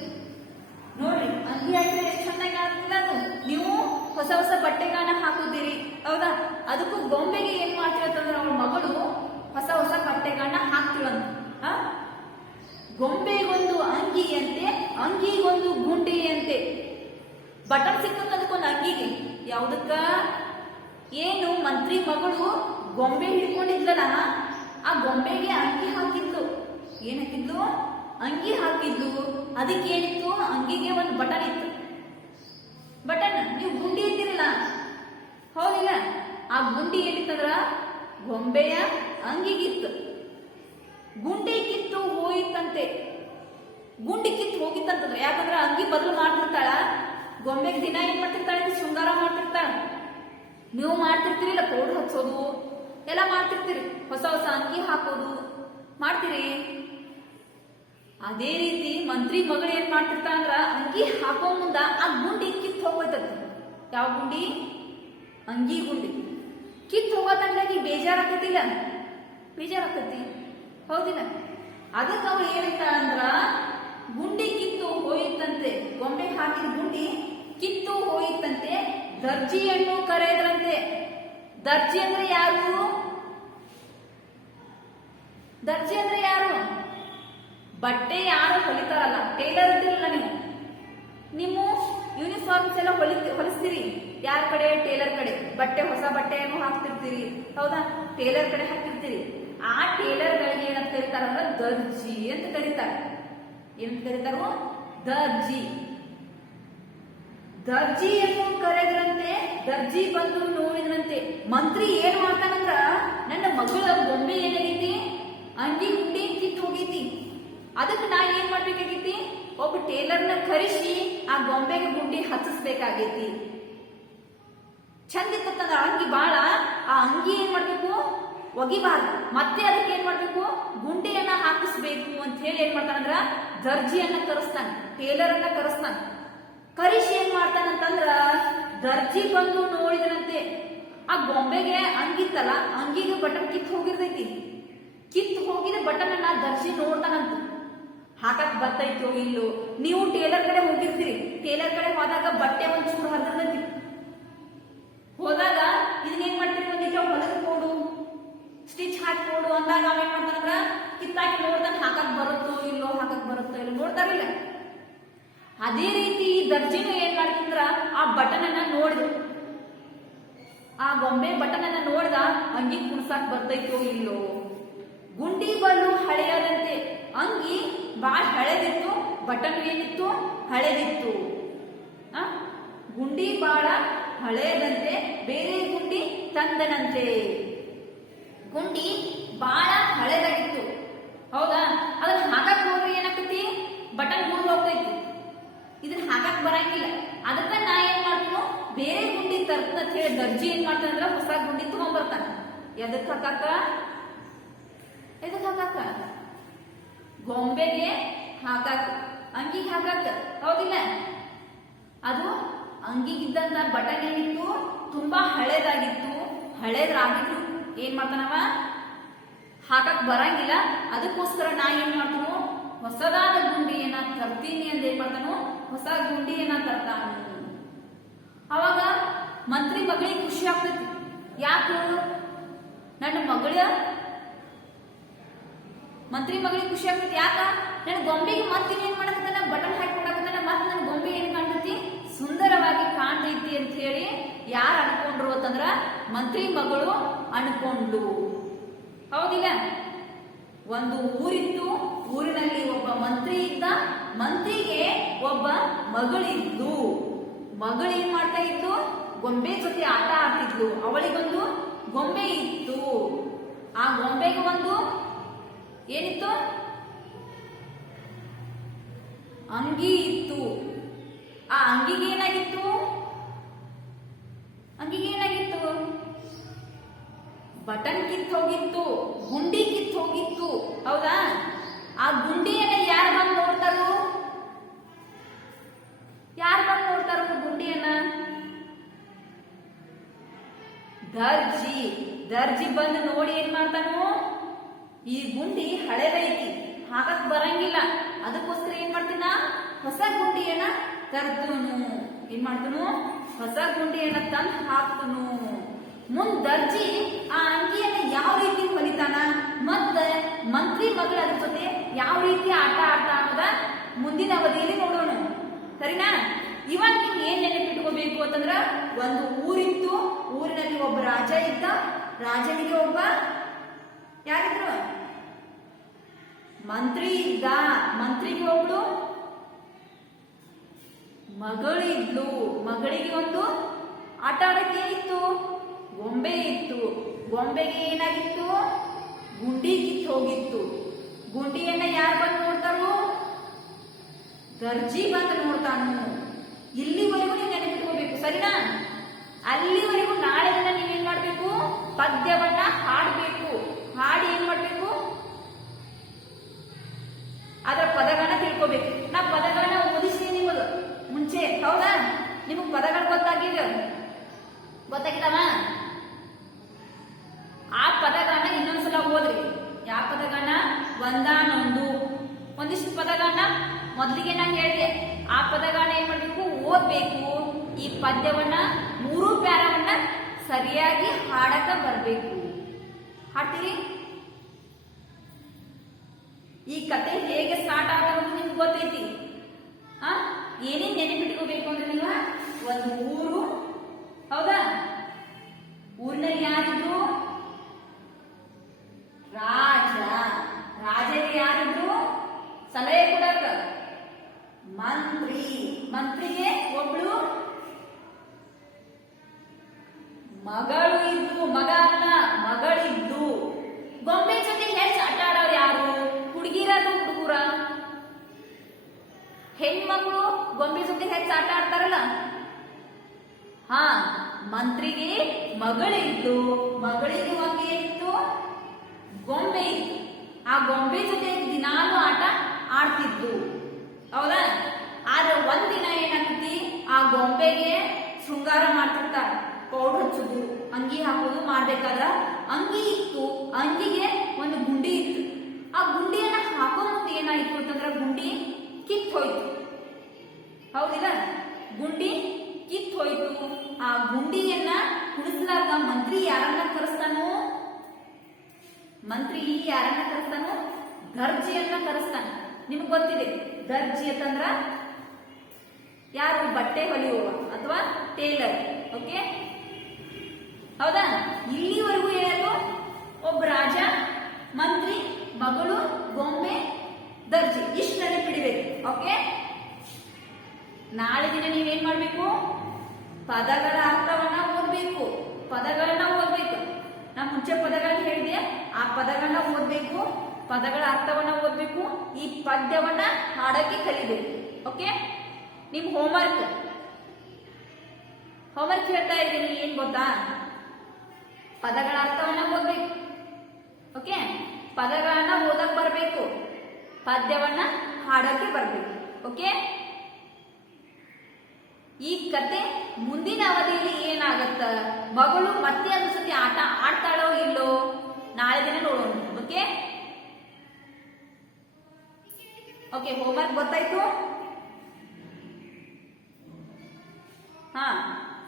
ನೋಡ್ರಿ, ಅಂಗಿ ಹಾಕಿದ್ರೆ ಎಷ್ಟು ಚೆನ್ನಾಗಿ ಆಗ್ತಿಲ್ಲ ಅದು. ನೀವು ಹೊಸ ಹೊಸ ಬಟ್ಟೆಗಳನ್ನ ಹಾಕುತ್ತೀರಿ, ಹೌದಾ? ಅದಕ್ಕೂ ಗೊಂಬೆಗೆ ಏನ್ ಮಾಡ್ತಿರತ್ತಂದ್ರೆ ಅವಳ ಮಗಳು ಹೊಸ ಹೊಸ ಬಟ್ಟೆಗಳನ್ನ ಹಾಕ್ತಿವಂತ. ಗೊಂಬೆಗೊಂದು ಅಂಗಿಯಂತೆ, ಅಂಗಿಗೊಂದು ಗುಂಡಿಯಂತೆ. ಬಟನ್ ಸಿಕ್ಕಂತ ಅದಕ್ಕೊಂದು ಅಂಗಿಗೆ. ಯಾವ್ದಕ್ಕ? ಏನು ಮಂತ್ರಿ ಮಗಳು ಗೊಂಬೆ ಹಿಡ್ಕೊಂಡಿದ್ಲಲ್ಲ, ಆ ಗೊಂಬೆಗೆ ಅಂಗಿ ಹಾಕಿದ್ಲು. ಏನ್ ಹಾಕಿದ್ಲು? ಅಂಗಿ ಹಾಕಿದ್ಲು. ಅದಕ್ಕೆ ಏನಿತ್ತು? ಅಂಗಿಗೆ ಒಂದು ಬಟನ್ ಇತ್ತು. ಬಟನ್, ನೀವು ಗುಂಡಿ ಇದ್ದೀರಲ್ಲ, ಹೌದಿಲ್ಲ? ಆ ಗುಂಡಿ ಏನಿತ್ತಂದ್ರ ಗೊಂಬೆಯ ಅಂಗಿಗಿತ್ತು. ಗುಂಡಿ ಕಿತ್ತು ಹೋಯಿತಂತೆ. ಗುಂಡಿ ಕಿತ್ತು ಹೋಗಿತ್ತಂತಂದ್ರೆ ಯಾಕಂದ್ರೆ ಅಂಗಿ ಬದಲು ಮಾಡ್ತಿರ್ತಾಳ. ಗೊಂಬೆಗೆ ದಿನ ಏನ್ ಮಾಡ್ತಿರ್ತಾಳೆ? ಶೃಂಗಾರ ಮಾಡ್ತಿರ್ತಾಳ. ನೀವು ಮಾಡ್ತಿರ್ತೀರಿಲ್ಲ, ಪೌಡರ್ ಹಚ್ಚೋದು ಎಲ್ಲ ಮಾಡ್ತಿರ್ತೀರಿ. ಮಾಡ್ತಿರ್ತೀರಿ, ಹೊಸ ಹೊಸ ಅಂಗಿ ಹಾಕೋದು ಮಾಡ್ತೀರಿ. ಅದೇ ರೀತಿ ಮಂತ್ರಿ ಮಗಳು ಏನ್ ಮಾಡ್ತಿರ್ತಾಳ ಅಂದ್ರ ಅಂಗಿ ಹಾಕೋ ಮುಂದ ಆ ಗುಂಡಿ ಕಿತ್ ಹೋಗ್ತೈತಿ. ಯಾವ ಗುಂಡಿ? ಅಂಗಿ ಗುಂಡಿ ಕಿತ್ ಹೋಗೋತಂದಾಗಿ ಬೇಜಾರಾಗ್ತೈತಿಲ್ಲ? ಬೇಜಾರಾಗ್ತೈತಿ, ಹೌದಿಲ್ಲ? ಅದಕ್ಕೆ ಅವ್ರು ಏನಂತ ಅಂದ್ರ ಗುಂಡಿ ಕಿತ್ತು ಹೋಯಿತಂತೆ, ಗೊಂಬೆ ಹಾಕಿದ ಗುಂಡಿ ಕಿತ್ತು ಹೋಯಿತಂತೆ, ದರ್ಜಿಯನ್ನು ಕರೆದ್ರಂತೆ. ದರ್ಜಿ ಅಂದ್ರೆ ಯಾರು? ದರ್ಜಿ ಅಂದ್ರೆ ಯಾರು? ಬಟ್ಟೆ ಯಾರು ಹೊಲಿತಾರಲ್ಲ, ಟೈಲರ್ ಅಂತಿರಲ್ಲ ನೀವು. ನಿಮ್ಮ ಯೂನಿಫಾರ್ಮ್ಸ್ ಎಲ್ಲ ಹೊಲಿಸ್ತೀರಿ ಯಾರ ಕಡೆ? ಟೇಲರ್ ಕಡೆ. ಬಟ್ಟೆ ಹೊಸ ಬಟ್ಟೆಯನ್ನು ಹಾಕ್ತಿರ್ತೀರಿ, ಹೌದಾ? ಟೇಲರ್ ಕಡೆ ಹಾಕ್ತಿರ್ತೀರಿ. ಆ ಟೇಲರ್ ಗಳಿಗೆ ಏನಂತ ಕರೀತಾರಂದ್ರ ದರ್ಜಿ ಅಂತ ಕರೀತಾರೆ. ಏನಂತ ಕರೀತಾರೋ? ದರ್ಜಿ. ದರ್ಜಿಯನ್ನು ಕರೆದ್ರಂತೆ, ದರ್ಜಿ ಬಂದು ನೋಡಿದ್ರಂತೆ. ಮಂತ್ರಿ ಏನ್ ಮಾಡ್ತಾನಂದ್ರ ನನ್ನ ಮಗಳ ಗೊಂಬೆ ಏನಾಗೈತಿ? ಅಂಗಿ ಗುಂಡಿ ಕಿತ್ತು ಹೋಗೈತಿ. ಅದಕ್ಕೆ ನಾ ಏನ್ ಮಾಡ್ಬೇಕಾಗೈತಿ? ಒಬ್ಬ ಟೇಲರ್ನ ಕರೆಸಿ ಆ ಗೊಂಬೆಗೆ ಗುಂಡಿ ಹಚ್ಚಿಸ್ಬೇಕಾಗೈತಿ. ಚಂದ ಇತ್ತಂದ್ರ ಅಂಗಿ ಬಾಳ, ಆ ಅಂಗಿ ಏನ್ ಮಾಡ್ಬೇಕು? ಒಗಿಬಾರ್ದು. ಮತ್ತೆ ಅದಕ್ಕೆ ಏನ್ ಮಾಡ್ಬೇಕು? ಗುಂಡಿಯನ್ನ ಹಾಕಿಸ್ಬೇಕು ಅಂತ ಹೇಳಿ ಏನ್ ಮಾಡ್ತಾನಂದ್ರ ದರ್ಜಿಯನ್ನ ಕರೆಸ್ತಾನ, ಟೇಲರ್ ಅನ್ನ ಕರೆಸ್ತಾನ. ಕರಿಸಿ ಏನ್ ಮಾಡ್ತಾನಂತಂದ್ರ ದರ್ಜಿ ಬಂದು ನೋಡಿದನಂತೆ. ಆ ಗೊಂಬೆಗೆ ಅಂಗಿತ್ತಲ್ಲ, ಅಂಗಿಗೆ ಬಟನ್ ಕಿತ್ತು ಹೋಗಿರ್ತೈತಿ. ಕಿತ್ತು ಹೋಗಿದ ಬಟನ್ ಅನ್ನ ದರ್ಜಿ ನೋಡ್ತಾನಂತ. ಹಾಕಕ್ ಬರ್ತೈತೋ ಇಲ್ಲೋ? ನೀವು ಟೇಲರ್ ಕಡೆ ಹೋಗಿರ್ತೀರಿ, ಟೇಲರ್ ಕಡೆ ಹೋದಾಗ ಬಟ್ಟೆ ಒಂಚೂರು ಹರಿದಿರ್ತೈತಿ. ಹೋದಾಗ ಇದನ್ನೇನ್ ಮಾಡ್ತೀರಿ? ಒಂದಿಟ್ಟು ಹೊಲಕ್ಕೆ ಕೊಡು, ಸ್ಟಿಚ್ ಹಾಕಿ ಕೊಡು ಅಂದಾಗ ನಾವೇನ್ ಮಾಡ್ತಾನಂದ್ರ ಕಿತ್ತಾಕಿ ನೋಡ್ತಾನೆ, ಹಾಕಕ್ ಬರುತ್ತೋ ಇಲ್ಲೋ, ಹಾಕಕ್ ಬರುತ್ತೋ ಇಲ್ಲೋ ನೋಡ್ತಾರಿಲ್ಲ. ಅದೇ ರೀತಿ ಈ ದರ್ಜಿನೂ ಏನ್ ಮಾಡ್ತಂದ್ರ ಆ ಬಟನ್ ಅನ್ನ ನೋಡಿದ್ರು, ಆ ಗೊಂಬೆ ಬಟನ್ ಅನ್ನ ನೋಡ್ದ, ಅಂಗಿ ಕುಡ್ಸಾಕ್ ಬರ್ತೈತೋ ಇಲ್ಲೋ. ಗುಂಡಿ ಬಲು ಹಳೆಯದಂತೆ, ಅಂಗಿ ಬಾಳ ಹಳೆದಿತ್ತು, ಬಟನ್ ಏನಿತ್ತು? ಹಳೆದಿತ್ತು. ಗುಂಡಿ ಬಾಳ ಹಳೆಯದಂತೆ, ಬೇರೆ ಗುಂಡಿ ತಂದನಂತೆ. ಗುಂಡಿ ಬಾಳ ಹಳೆದಾಗಿತ್ತು, ಹೌದಾ? ಅದನ್ನ ಹಾಕಕ್ ಹೋದ್ರೆ ಏನಾಗ್ತೈತಿ? ಬಟನ್ ಮುರಿದು ಹೋಗ್ತೈತಿ. ಇದನ್ನ ಹಾಕಕ್ ಬರಂಗಿಲ್ಲ. ಅದಕ್ಕ ನಾ ಏನ್ ಮಾಡ್ತೀನೋ ಬೇರೆ ಗುಂಡಿ ತರ್ತ ಅಂತ ಹೇಳಿ ದರ್ಜಿ ಏನ್ ಮಾಡ್ತಾನಂದ್ರ ಹೊಸ ಗುಂಡಿ ತಗೊಂಡ್ಬರ್ತಾನ. ಎದಕ್ ಹಾಕಾಕ? ಎದಕ್ ಹಾಕಾಕ? ಗೊಂಬೆಗೆ ಹಾಕಾಕ, ಅಂಗಿಗೆ ಹಾಕಾಕ, ಹೌದಿಲ್ಲ? ಅದು ಅಂಗಿಗಿದ್ದಂತ ಬಟನ್ ಏನಿತ್ತು? ತುಂಬಾ ಹಳೇದಾಗಿತ್ತು. ಹಳೇದಾಗಿತ್ತು ಏನ್ ಮಾಡ್ತಾನವ? ಹಾಕಕ್ ಬರಂಗಿಲ್ಲ. ಅದಕ್ಕೋಸ್ಕರ ನಾ ಏನ್ ಮಾಡ್ತಾನೋ ಹೊಸದಾದ ಗುಂಡಿಯನ್ನ ತರ್ತೀನಿ ಅಂತ ಏನ್ ಮಾಡ್ತಾನೋ ಹೊಸ ಗುಂಡಿಯನ್ನ ತರ್ತಾನ. ಅವಾಗ ಮಂತ್ರಿ ಮಗಳಿಗೆ ಖುಷಿ ಆಗ್ತೈತಿ. ಯಾಕೆ? ನನ್ನ ಮಗಳ ಮಂತ್ರಿ ಮಗಳಿಗೆ ಖುಷಿ ಆಗ್ತೈತಿ. ಯಾಕ? ನನ್ನ ಗೊಂಬೆಗೆ ಮತ್ತೆ ಏನ್ ಮಾಡಕತ್ತಾನ? ಬಟನ್ ಹಾಕಿ ಕೊಡಕತ್ತಾನ. ಮತ್ತೆ ನನ್ನ ಗೊಂಬೆ ಏನ್ ಕಾಣ್ತೈತಿ? ಸುಂದರವಾಗಿ ಕಾಣ್ತೈತಿ ಅಂತ ಹೇಳಿ ಯಾರು ಅನ್ಕೊಂಡ್ರು ಅಂತಂದ್ರ ಮಂತ್ರಿ ಮಗಳು ಅನ್ಕೊಂಡ್ಲು, ಹೌದಿಲ್ಲ? ಒಂದು ಊರಿತ್ತು, ಊರಿನಲ್ಲಿ ಒಬ್ಬ ಮಂತ್ರಿ ಇದ್ದ. ಮಂತ್ರಿಗೆ ಒಬ್ಬ ಮಗಳಿದ್ಲು. ಮಗಳು ಏನ್ ಮಾಡ್ತಾ ಇತ್ತು? ಗೊಂಬೆ ಜೊತೆ ಆಟ ಆಡ್ತಿದ್ಲು. ಅವಳಿಗೊಂದು ಗೊಂಬೆ ಇತ್ತು. ಆ ಗೊಂಬೆಗೆ ಒಂದು ಏನಿತ್ತು? ಅಂಗಿ ಇತ್ತು. ಆ ಅಂಗಿಗೆ ಏನಾಗಿತ್ತು? ಅಂಗಿಗೆ ಏನಾಗಿತ್ತು? ಬಟನ್ ಕಿತ್ ಹೋಗಿತ್ತು, ಗುಂಡಿ ಕಿತ್ ಹೋಗಿತ್ತು, ಹೌದಾ? ಆ ಗುಂಡಿಯನ್ನ ಯಾರು ಬಂದು ನೋಡ್ತಾರೋ? ಯಾರು ಬಂದು ನೋಡ್ತಾರೋ ಗುಂಡಿಯನ್ನ? ದರ್ಜಿ. ದರ್ಜಿ ಬಂದು ನೋಡಿ ಏನ್ ಮಾಡ್ತಾನೋ? ಈ ಗುಂಡಿ ಹಳೆದೈತಿ, ಹಾಕಕ್ ಬರಂಗಿಲ್ಲ. ಅದಕ್ಕೋಸ್ಕರ ಏನ್ ಮಾಡ್ತೀನ? ಹೊಸ ಗುಂಡಿಯನ್ನ ತರ್ತನು. ಏನ್ ಮಾಡ್ತನು? ಹೊಸ ಗುಂಡಿಯನ್ನ ತಂದು ಹಾಕ್ತನು. ಮುಂದ್ ದರ್ಜಿ ಆ ಅಂಗಿಯನ್ನ ಯಾವ ರೀತಿ ಹೊಲಿತಾನ, ಮತ್ತೆ ಮಂತ್ರಿ ಮಗಳ ಅದ್ರ ಜೊತೆ ಯಾವ ರೀತಿ ಆಟ ಆಡ್ತಾ ಅನ್ನೋದ ಮುಂದಿನ ಅವಧಿಯಲ್ಲಿ ನೋಡೋಣ, ಸರಿನಾ? ಇವಾಗ ನೀವು ಏನ್ ನೆನಪಿಟ್ಕೋಬೇಕು ಅಂತಂದ್ರ, ಒಂದು ಊರಿತ್ತು, ಊರಿನಲ್ಲಿ ಒಬ್ಬ ರಾಜ ಇದ್ದ. ರಾಜನಿಗೆ ಒಬ್ಬ ಯಾರಿದ್ರು? ಮಂತ್ರಿ ಇದ್ದ. ಮಂತ್ರಿಗೆ ಒಬ್ಳು ಮಗಳಿದ್ಲು. ಮಗಳಿಗೆ ಒಂದು ಆಟ ಆಡಕ್ಕೆ ಏನಿತ್ತು? ಗೊಂಬೆ ಇತ್ತು. ಗೊಂಬೆಗೆ ಏನಾಗಿತ್ತು? ಗುಂಡಿ ಕಿತ್ತು ಹೋಗಿತ್ತು. ಗುಂಡಿಯನ್ನ ಯಾರು ಬಂದು ನೋಡ್ತಾರೋ? ದರ್ಜಿ ಬಂದು ನೋಡ್ತಾನು. ಇಲ್ಲಿವರೆಗೂ ನೀವು ನೆನಪಿಟ್ಕೋಬೇಕು, ಸರಿನಾ? ಅಲ್ಲಿವರೆಗೂ ನಾಳೆ ದಿನ ನೀವೇನ್ ಮಾಡ್ಬೇಕು? ಪದ್ಯವನ್ನ ಹಾಡಬೇಕು. ಒಂದಾನೊಂದು ಒಂದಿಷ್ಟು ಪದಗಳನ್ನ ಮೊದಲಿಗೆ ನಾನು ಹೇಳಿದೆ. ಆ ಪದಗಳನ್ನ ಏನ್ ಮಾಡ್ಬೇಕು, ಓದ್ಬೇಕು. ಈ ಪದ್ಯವನ್ನ 3 ಪ್ಯಾರವನ್ನ ಸರಿಯಾಗಿ ಹಾಡಕ ಬರ್ಬೇಕು. ಹಾಡ್ತೀರಿ? ಈ ಕತೆ ಹೇಗೆ ಸ್ಟಾರ್ಟ್ ಆಗೋದು ನಿಮ್ಗೆ ಗೊತ್ತೈತಿ. ಏನೇನ್ ನೆನಪಿಟ್ಕೋಬೇಕು ಅಂದ್ರೆ ನೀವು, ಒಂದು ಊರು, ಹೌದಾ? ಊರಿನಲ್ಲಿ ಯಾರಿದ್ರು? ರಾಜ. ರಾಜರಿಗೆ ಯಾರಿದ್ರು? ಸಲಹೆ ಕೊಡಕ ಮಂತ್ರಿ. ಮಂತ್ರಿಗೆ ಒಬ್ಳು ಮಗಳು ಇದ್ದು, ಮಗ ಅಲ್ಲ ಮಗಳಿದ್ದು. ಗೊಂಬೆ ಜೊತೆ ಹೆಚ್ಚು ಆಟ ಆಡೋರು ಯಾರು? ಹುಡುಗಿರದು ಹುಡುಗರ? ಹೆಣ್ಮಕ್ಳು ಗೊಂಬೆ ಜೊತೆ ಹೆಚ್ಚು ಆಟ ಆಡ್ತಾರಲ್ಲ. ಮಂತ್ರಿಗೆ ಮಗಳಿದ್ದು, ಮಗಳಿಗೆ ಒಂದು ಇತ್ತು, ಗೊಂಬೆ ಇತ್ತು. ಆ ಗೊಂಬೆ ಜೊತೆ ದಿನಾಲು ಆಟ ಆಡ್ತಿದ್ದು, ಹೌದಾ? ಆದ್ರೆ ಒಂದಿನ ಏನಾಗ್ತೈತಿ, ಆ ಗೊಂಬೆಗೆ ಶೃಂಗಾರ ಮಾಡ್ತಿರ್ತಾರ. ಪೌಡರ್ ಹಚ್ಚುದು, ಅಂಗಿ ಹಾಕೋದು ಮಾಡ್ಬೇಕಾದ್ರ ಅಂಗಿ ಇತ್ತು, ಅಂಗಿಗೆ ಒಂದು ಗುಂಡಿ ಇತ್ತು. ಆ ಗುಂಡಿಯನ್ನ ಹಾಕೋ ಮುಂದೆ ಏನಾಯ್ತು ಅಂತಂದ್ರ ಗುಂಡಿ ಕಿತ್ ಹೋಯ್ತು, ಹೌದಿಲ್ಲ? ಗುಂಡಿ ಕಿತ್ ಹೋಯ್ತು. ಆ ಗುಂಡಿಯನ್ನ ಕುಡಿಸ್ಲಾಕ ಮಂತ್ರಿ ಯಾರನ್ನ ಕರೆಸ್ತಾನೋ? ಮಂತ್ರಿ ಯಾರನ್ನ ಕರೆಸ್ತಾನೋ? ದರ್ಜಿಯನ್ನ ಕರೆಸ್ತಾನ. ನಿಮ್ಗೆ ಗೊತ್ತಿದೆ ದರ್ಜಿ ಅಂತಂದ್ರ ಯಾರು? ಬಟ್ಟೆ ಹೊಲಿಯುವ ಅಥವಾ ಟೇಲರ್. ಓಕೆ, ಹೌದಾ? ಇಲ್ಲಿವರೆಗೂ ಏನಾಯ್ತು? ಒಬ್ಬ ರಾಜ, ಮಂತ್ರಿ, ಮಗಳು, ಗೊಂಬೆ, ದರ್ಜಿ, ಇಷ್ಟು ನೆನಪಿಡಬೇಕು. ಓಕೆ, ನಾಳೆ ದಿನ ನೀವೇನ್ ಮಾಡ್ಬೇಕು? ಪದಗಳ ಅರ್ಥವನ್ನ ಓದ್ಬೇಕು. ಪದಗಳನ್ನ ಓದ್ಬೇಕು. ನಾ ಮುಂಚೆ ಪದಗಳನ್ನ ಹೇಳಿದೆ, ಆ ಪದಗಳನ್ನ ಓದ್ಬೇಕು, ಪದಗಳ ಅರ್ಥವನ್ನ ಓದ್ಬೇಕು, ಈ ಪದ್ಯವನ್ನ ಹಾಡಕ್ಕೆ ಕಲಿಬೇಕು. ಓಕೆ, ನಿಮ್ ಹೋಮ್ವರ್ಕ್ ಹೇಳ್ತಾ ಇದ್ದೀನಿ. ಏನ್ ಗೊತ್ತಾ? ಪದಗಳ ಅರ್ಥವನ್ನ ಓದ್ಬೇಕು. ಓಕೆ, ಪದಗಳನ್ನ ಓದಕ್ ಬರ್ಬೇಕು, ಪದ್ಯವನ್ನ ಹಾಡಕ್ಕೆ ಬರ್ಬೇಕು. ಓಕೆ, ಈ ಕತೆ ಮುಂದಿನ ಅವಧಿಯಲ್ಲಿ ಏನಾಗತ್ತ, ಮಗಳು ಮತ್ತೆ ಅದ್ರ ಜೊತೆ ಆಟ ಆಡ್ತಾಳೋ ಇಲ್ಲೋ, ನಾಳೆ ದಿನ ನೋಡೋಣ. ಓಕೆ ಓಕೆ, ಹೋಮ್ವರ್ಕ್ ಗೊತ್ತಾಯ್ತು?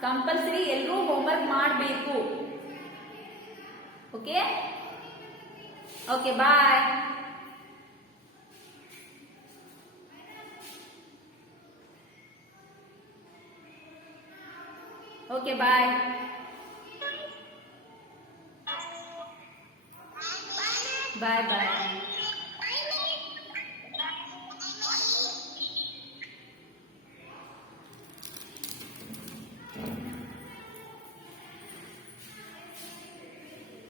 ಕಂಪಲ್ಸರಿ ಎಲ್ಲರೂ ಹೋಮ್ವರ್ಕ್ ಮಾಡಬೇಕು. ಓಕೆ ಓಕೆ, ಬಾಯ್. ಓಕೆ, ಬಾಯ್. ಬಾಯ್ ಬಾಯ್.